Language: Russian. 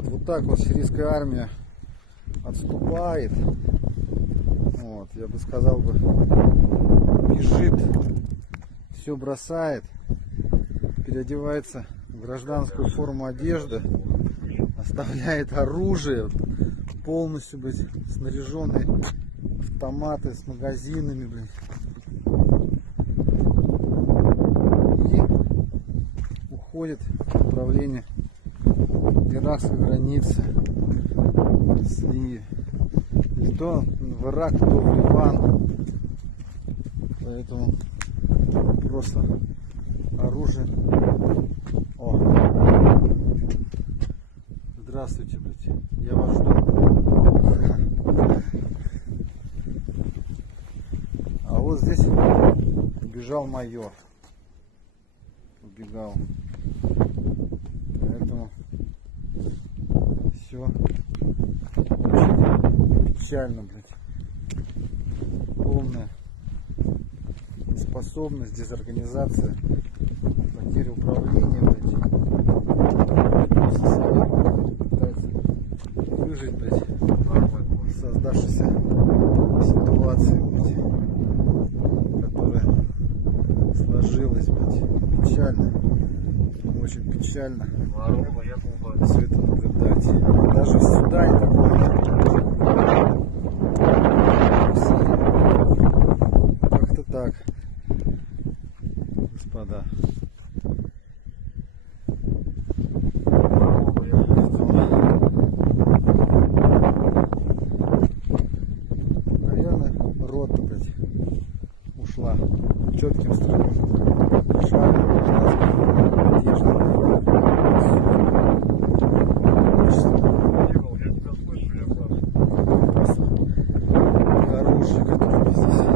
Вот так вот сирийская армия отступает. Вот, я бы сказал бежит, все бросает, переодевается в гражданскую форму одежды, оставляет оружие, полностью, блядь, снаряженные автоматы с магазинами, блядь. И уходит в направление иракской границы. И то в Ирак, то в Ливан. Поэтому просто оружие. О. Здравствуйте, блядь. Я вас жду. А вот здесь убежал майор. Убегал. Поэтому все очень печально, блядь. Полная способность, дезорганизация, потеря управления, блядь. Просто сами пытаются выжить, блядь, в создавшейся ситуации, блядь, которая сложилась, блядь. Печально, очень печально все это наблюдать. Даже в Судане такого нет. Как-то так, господа. Наверное, рота, блядь, ушла четким строгим шагом, оружие, которое здесь